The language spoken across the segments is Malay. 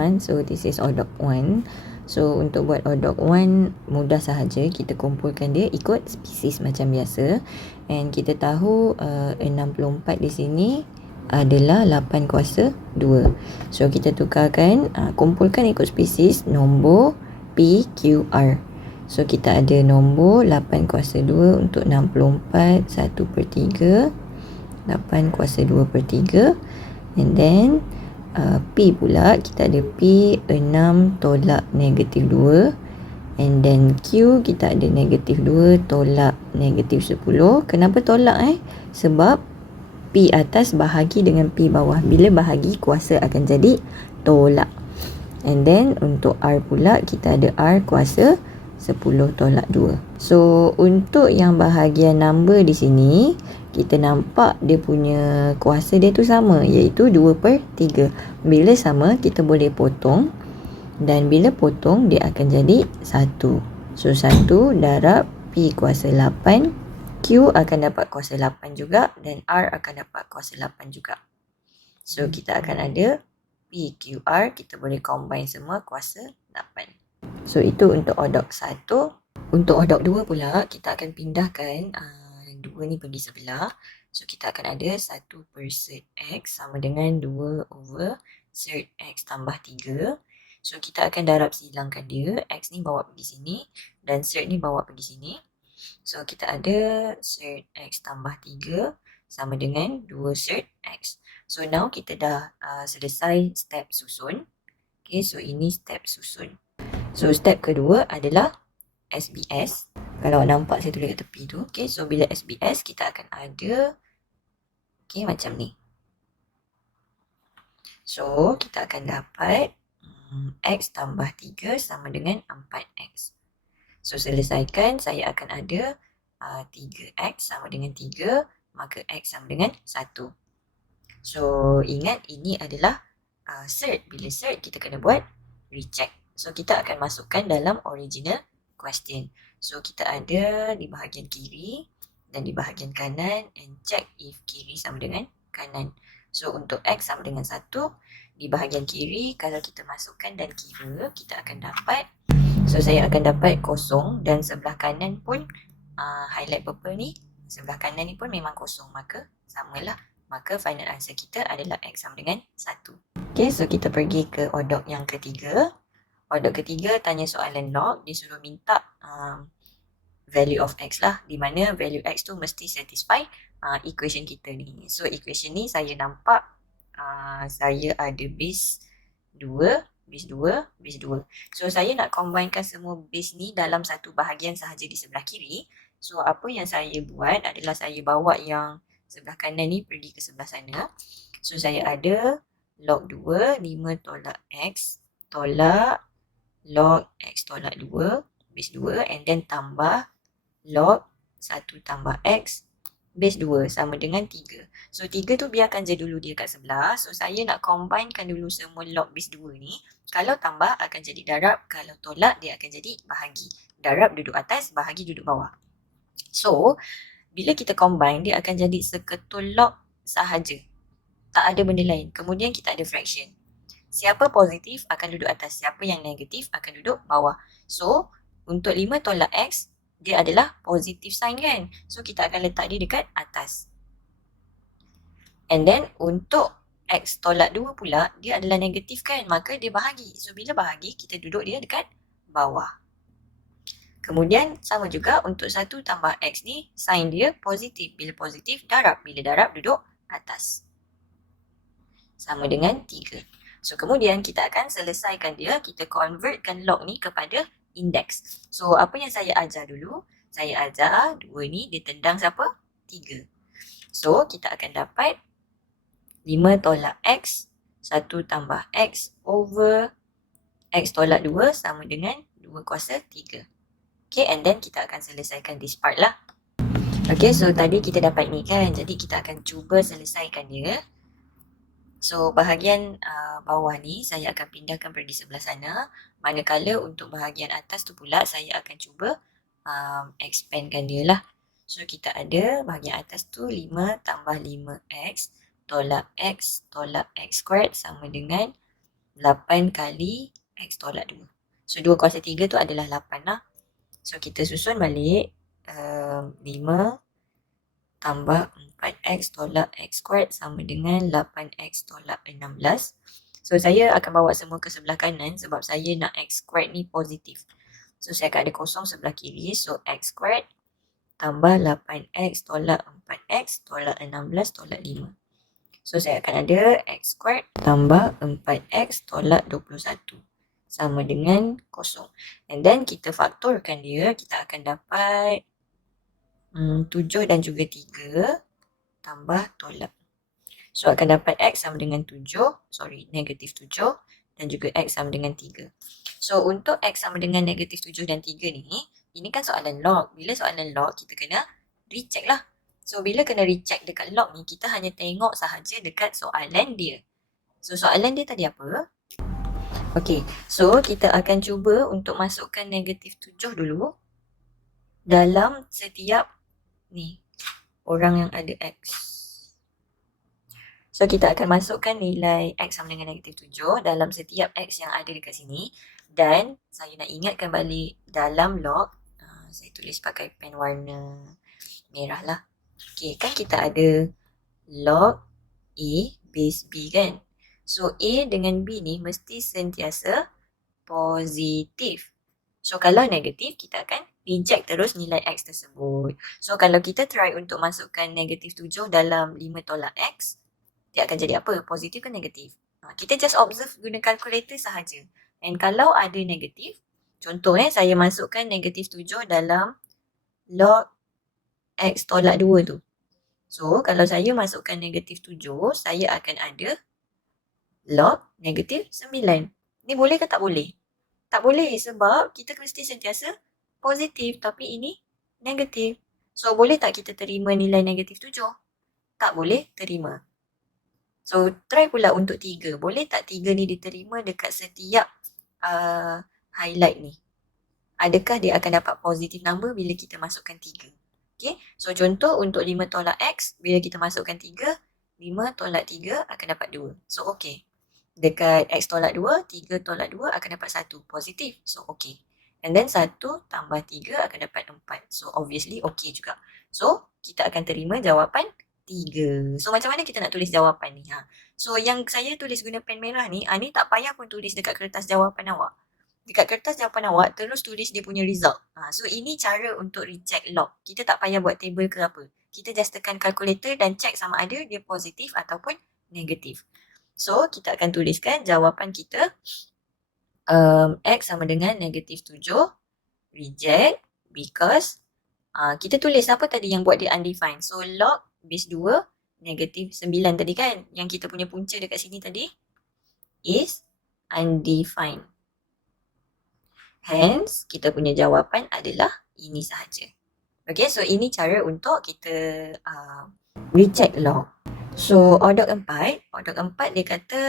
kan. So this is O dot 1. So untuk buat O dot 1 mudah sahaja, kita kumpulkan dia ikut spesies macam biasa. And kita tahu 64 di sini adalah 8 kuasa 2. So kita tukarkan, kumpulkan ikut spesies nombor P, Q, R. So kita ada nombor 8 kuasa 2 untuk 64 1/3, 8 kuasa 2/3. And then P pula, kita ada P 6 tolak negatif 2. And then Q kita ada negatif 2 tolak negatif 10. Kenapa tolak? Sebab P atas bahagi dengan P bawah. Bila bahagi, kuasa akan jadi tolak. And then untuk R pula, kita ada R kuasa 10 tolak 2. So untuk yang bahagian number di sini, kita nampak dia punya kuasa dia tu sama, iaitu 2/3. Bila sama, kita boleh potong. Dan bila potong, dia akan jadi 1. So 1 darab P kuasa 8. Q akan dapat kuasa 8 juga. Dan R akan dapat kuasa 8 juga. So kita akan ada P, Q, R. Kita boleh combine semua kuasa 8. So itu untuk O dot 1. Untuk O dot 2 pula, kita akan pindahkan 2 ni pergi sebelah. So kita akan ada 1/cert X sama dengan 2/cert X tambah 3. So kita akan darab silangkan dia. X ni bawa pergi sini dan cert ni bawa pergi sini. So kita ada cert X tambah 3 sama dengan 2 cert X. So now kita dah selesai step susun. Okay, so ini step susun. So step kedua adalah SBS. Kalau nampak saya tulis kat tepi tu. Okay, so bila SBS kita akan ada macam ni. So kita akan dapat X tambah 3 sama dengan 4X. So selesaikan, saya akan ada 3X sama dengan 3, maka X sama dengan 1. So ingat ini adalah cert. Bila cert kita kena buat recheck. So kita akan masukkan dalam original question. So kita ada di bahagian kiri dan di bahagian kanan, and check if kiri sama dengan kanan. So untuk X sama dengan 1, di bahagian kiri kalau kita masukkan dan kira, kita akan dapat, so saya akan dapat kosong, dan sebelah kanan pun highlight purple ni, sebelah kanan ni pun memang kosong, maka samalah. Maka final answer kita adalah X sama dengan 1. Okay, so kita pergi ke O dot yang ketiga. O dot ketiga tanya soalan log, dia suruh minta value of X lah, di mana value X tu mesti satisfy equation kita ni. So equation ni saya nampak saya ada base 2, base 2, base 2. So saya nak combinekan semua base ni dalam satu bahagian sahaja di sebelah kiri. So apa yang saya buat adalah saya bawa yang sebelah kanan ni pergi ke sebelah sana. So saya ada log 2, 5 tolak X tolak log X tolak 2, base 2, and then tambah log 1 tambah X base 2 sama dengan 3. So 3 tu biarkan je dulu dia kat sebelah. So saya nak combinekan dulu semua log base 2 ni. Kalau tambah akan jadi darab, kalau tolak dia akan jadi bahagi. Darab duduk atas, bahagi duduk bawah. So bila kita combine, dia akan jadi seketul log sahaja, tak ada benda lain. Kemudian kita ada fraction. Siapa positif akan duduk atas, siapa yang negatif akan duduk bawah. So untuk 5 tolak X, dia adalah positive sign kan. So kita akan letak dia dekat atas. And then untuk X tolak 2 pula, dia adalah negatif kan, maka dia bahagi. So bila bahagi, kita duduk dia dekat bawah. Kemudian sama juga untuk 1 tambah X ni, sign dia positif. Bila positif, darab. Bila darab, duduk atas. Sama dengan 3. So kemudian kita akan selesaikan dia, kita convertkan log ni kepada indeks. So apa yang saya ajar dulu, saya ajar 2 ni dia tendang siapa? 3. So kita akan dapat 5 tolak X, 1 tambah X over X tolak 2 sama dengan 2 kuasa 3. Okay, and then kita akan selesaikan this part lah. Okay, so tadi kita dapat ni kan, jadi kita akan cuba selesaikan dia. So bahagian bawah ni saya akan pindahkan pergi sebelah sana. Manakala untuk bahagian atas tu pula saya akan cuba expandkan dia lah. So kita ada bahagian atas tu 5 tambah 5X tolak X squared sama dengan 8 kali X tolak 2. So 2 kuasa 3 tu adalah 8 lah. So kita susun balik 5 tambah 4X tolak X squared sama dengan 8X tolak 16. So saya akan bawa semua ke sebelah kanan sebab saya nak X squared ni positif. So saya akan ada kosong sebelah kiri. So X squared tambah 8X tolak 4X tolak 16 tolak 5. So saya akan ada X squared tambah 4X tolak 21 sama dengan kosong. And then kita faktorkan dia, kita akan dapat 7 dan juga 3 tambah tolak. So akan dapat X sama dengan negatif 7 dan juga X sama dengan 3. So untuk X sama dengan negatif 7 dan 3 ni, ini kan soalan log. Bila soalan log, kita kena recheck lah. So bila kena recheck dekat log ni, kita hanya tengok sahaja dekat soalan dia. So soalan dia tadi apa? Okay, so kita akan cuba untuk masukkan negatif 7 dulu dalam setiap ni orang yang ada X. So kita akan masukkan nilai X sama dengan negatif 7 dalam setiap X yang ada dekat sini. Dan saya nak ingatkan balik dalam log, saya tulis pakai pen warna merah lah. Okay, kan kita ada log A base B kan. So A dengan B ni mesti sentiasa positif. So kalau negatif, kita akan reject terus nilai X tersebut. So kalau kita try untuk masukkan negatif 7 dalam 5 tolak X, dia akan jadi apa? Positif ke negatif? Kita just observe guna kalkulator sahaja. And kalau ada negatif, contoh saya masukkan negatif 7 dalam log X tolak 2 tu. So kalau saya masukkan negatif 7, saya akan ada log negatif 9. Ni boleh ke tak boleh? Tak boleh sebab kita mesti sentiasa positif tapi ini negatif. So boleh tak kita terima nilai negatif 7? Tak boleh terima. So try pula untuk 3. Boleh tak 3 ni diterima dekat setiap highlight ni? Adakah dia akan dapat positif number bila kita masukkan 3? Okay, so contoh untuk 5 tolak X, bila kita masukkan 3, 5 tolak 3 akan dapat 2. So okay. Dekat X tolak 2, 3 tolak 2 akan dapat 1. Positif. So okay. And then 1 tambah 3 akan dapat 4. So obviously okay juga. So kita akan terima jawapan 3. So macam mana kita nak tulis jawapan ni? So yang saya tulis guna pen merah ni, ni tak payah pun tulis dekat kertas jawapan awak. Dekat kertas jawapan awak, terus tulis dia punya result. So ini cara untuk recheck log. Kita tak payah buat table ke apa. Kita just tekan calculator dan check sama ada dia positif ataupun negatif. So kita akan tuliskan jawapan kita X sama dengan negatif 7. Reject because kita tulis apa tadi yang buat dia undefined. So log base 2 negatif 9 tadi kan. Yang kita punya punca dekat sini tadi is undefined. Hence, kita punya jawapan adalah ini sahaja. Okay, so ini cara untuk kita recheck log. So, order 4 dia kata,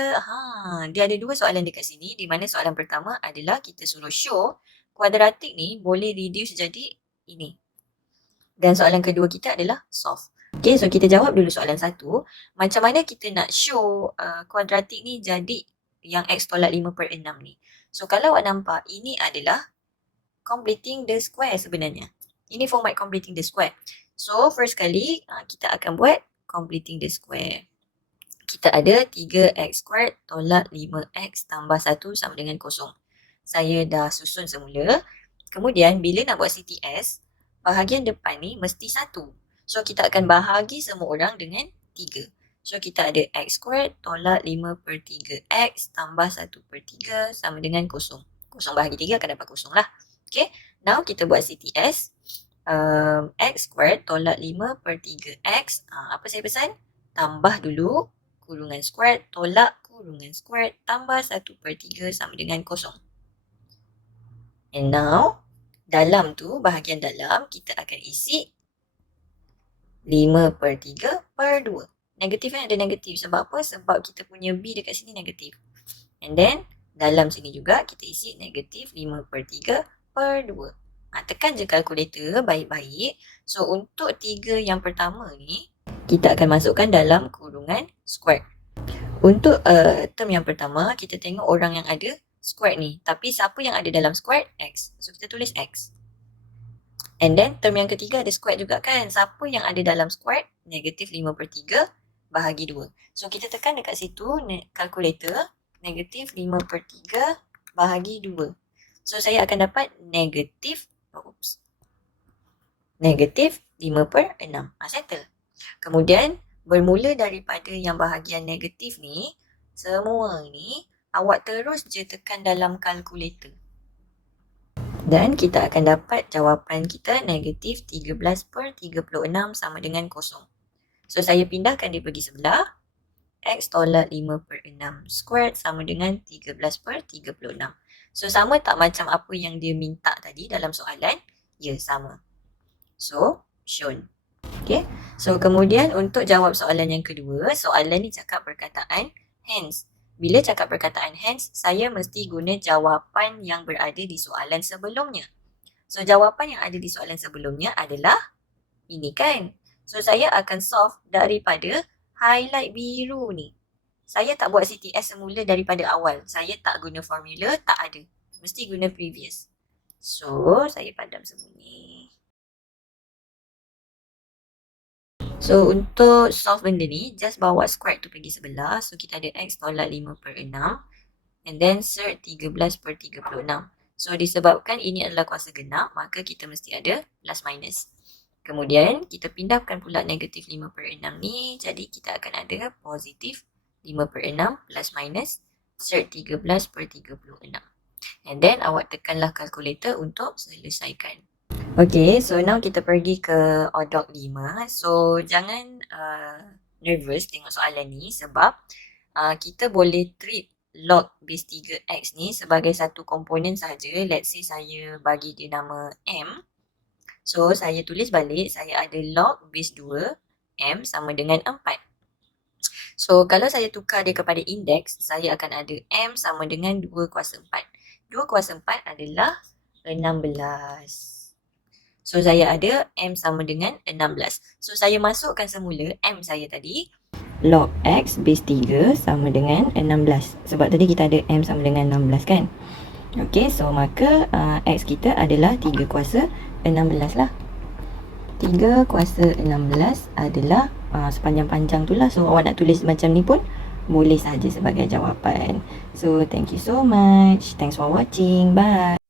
dia ada 2 soalan dekat sini, di mana soalan pertama adalah kita suruh show kuadratik ni boleh reduce jadi ini. Dan soalan kedua kita adalah solve. Okay, so kita jawab dulu soalan 1. Macam mana kita nak show kuadratik ni jadi yang X tolak 5/6 ni. So kalau awak nampak, ini adalah completing the square sebenarnya. Ini format completing the square. So first kali kita akan buat completing the square. Kita ada 3x squared tolak 5x tambah 1 sama dengan kosong. Saya dah susun semula. Kemudian bila nak buat CTS, bahagian depan ni mesti 1. So kita akan bahagi semua orang dengan 3. So kita ada x squared tolak 5/3x tambah 1/3 sama dengan kosong. Kosong bahagi 3 akan dapat kosong lah. Okay, now kita buat CTS. X squared tolak 5/3x. Apa saya pesan? Tambah dulu kurungan squared tolak kurungan squared tambah 1/3 sama dengan kosong. And now, dalam tu, bahagian dalam, kita akan isi 5/3/2. Negatif kan ada negatif. Sebab apa? Sebab kita punya B dekat sini negatif. And then, dalam sini juga kita isi negatif 5/3/2. Tekan je kalkulator baik-baik. So, untuk 3 yang pertama ni, kita akan masukkan dalam kurungan square. Untuk term yang pertama, kita tengok orang yang ada square ni. Tapi siapa yang ada dalam square? X. So, kita tulis X. And then, term yang ketiga ada square juga kan. Siapa yang ada dalam square? Negatif 5/3 bahagi 2. So, kita tekan dekat situ, kalkulator, negatif 5/3 bahagi 2. So, saya akan dapat negatif 5/6. Settle. Kemudian, bermula daripada yang bahagian negatif ni, semua ni awak terus je tekan dalam kalkulator. Dan kita akan dapat jawapan kita negatif 13/36 sama dengan 0. So, saya pindahkan dia pergi sebelah. X tolak 5/6 squared sama dengan 13/36. So, sama tak macam apa yang dia minta tadi dalam soalan? Ya, sama. So, shown. Okay. So, kemudian untuk jawab soalan yang kedua, soalan ni cakap perkataan hence. Bila cakap perkataan hence, saya mesti guna jawapan yang berada di soalan sebelumnya. So, jawapan yang ada di soalan sebelumnya adalah ini kan. So, saya akan solve daripada highlight biru ni. Saya tak buat CTS semula daripada awal. Saya tak guna formula, tak ada. Mesti guna previous. So, saya padam semua ni. So, untuk solve benda ni, just bawa square tu pergi sebelah. So, kita ada X tolak 5/6. And then, cert 13/36. So, disebabkan ini adalah kuasa genap, maka kita mesti ada plus minus. Kemudian, kita pindahkan pula negatif 5/6 ni. Jadi, kita akan ada positif 5/6 plus minus cert 13/36. And then, awak tekanlah kalkulator untuk selesaikan. Okay, so now kita pergi ke ODOC 5. So, jangan nervous tengok soalan ni sebab kita boleh treat log base 3x ni sebagai satu komponen sahaja. Let's say saya bagi dia nama M. So, saya tulis balik, saya ada log base 2 M sama dengan 4. So, kalau saya tukar dia kepada indeks, saya akan ada M sama dengan 2 kuasa 4. 2 kuasa 4 adalah 16. So, saya ada M sama dengan 16. So, saya masukkan semula M saya tadi. Log X base 3 sama dengan 16. Sebab tadi kita ada M sama dengan 16 kan? Okay, so maka X kita adalah 3 kuasa 16 lah. 3 kuasa 16 adalah sepanjang-panjang tu lah. So, awak nak tulis macam ni pun boleh saja sebagai jawapan. So, thank you so much. Thanks for watching. Bye.